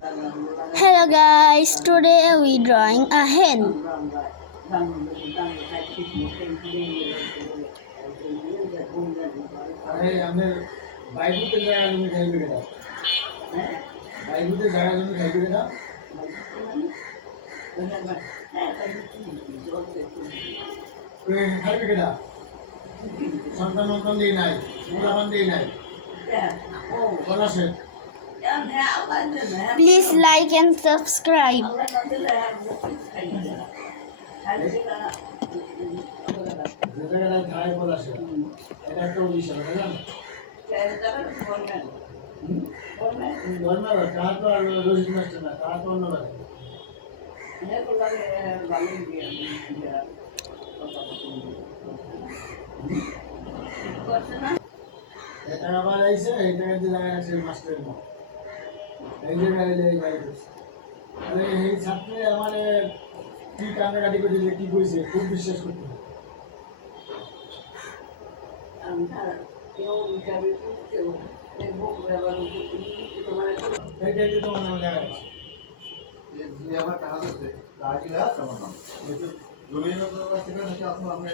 Hello guys, today we drawing a hen. अरे हमने Bible के जगह में खाई बेटा बाइबल के जगह में खाई बेटा खाई बेटा संतान संतान दे नहीं मुलाकान दे नहीं बोला से Please like and subscribe. जगह खाई बोला से এটা একটা উড়িষ্যা তাই না বর্ণা কার তো রোহিত মাস্টার না কার তো অন্য বাড়ি এটা আবার আইছে এটা যে জায়গা আছে মাস্টারের নাম এই জায়গায় এই বাড়ি তাহলে এই ছাত্রে আমারে কি কান্নাকাটি করে যে কি কইছে খুব বিশ্বাস করতে এইটাই তো আমার জায়গা আছে যে আমার কাজ আছে রাজিলা আমার নাম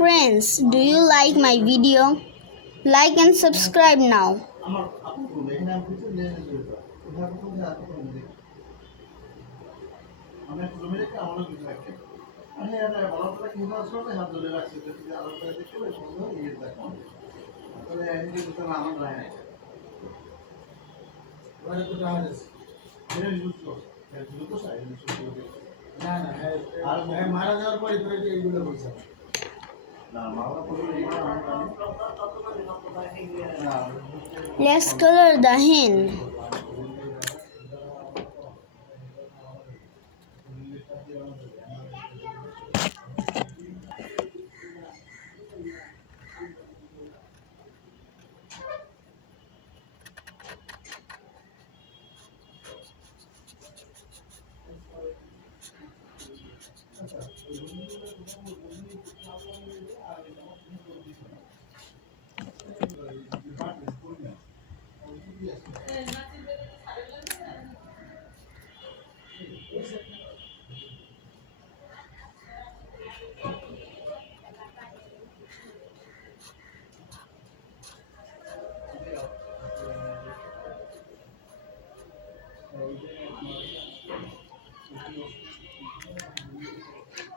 Friends, do you like my video? Like and subscribe now. আমার আপু এখানে আমি কিছু নিয়ে যেতে এটা আপু যে আপু বলে আমরা রুমে রেখে আমারও কিছু রাখতে আমি এটা বলাটা কি আসলে হাত ধরে রাখছি যদি আরো করে দেখতে হবে সুন্দর নিয়ে দেখো তাহলে আমি যদি তো আমার রায় নাই ওরে তো রায় আছে এটা ইউজ করো এটা তো সাইড ইউজ করো না না আর মারা যাওয়ার পরে তো এইগুলো বলছে না মারা পরে Let's color the hen.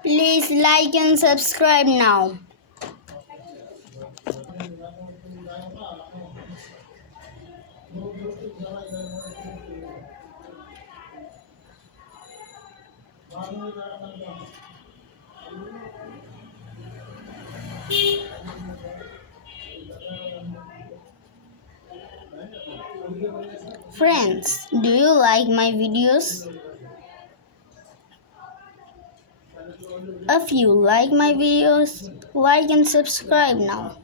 Please like and subscribe now. Friends, do you like my videos? If you like my videos, like and subscribe now.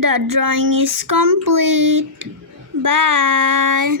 The drawing is complete. Bye.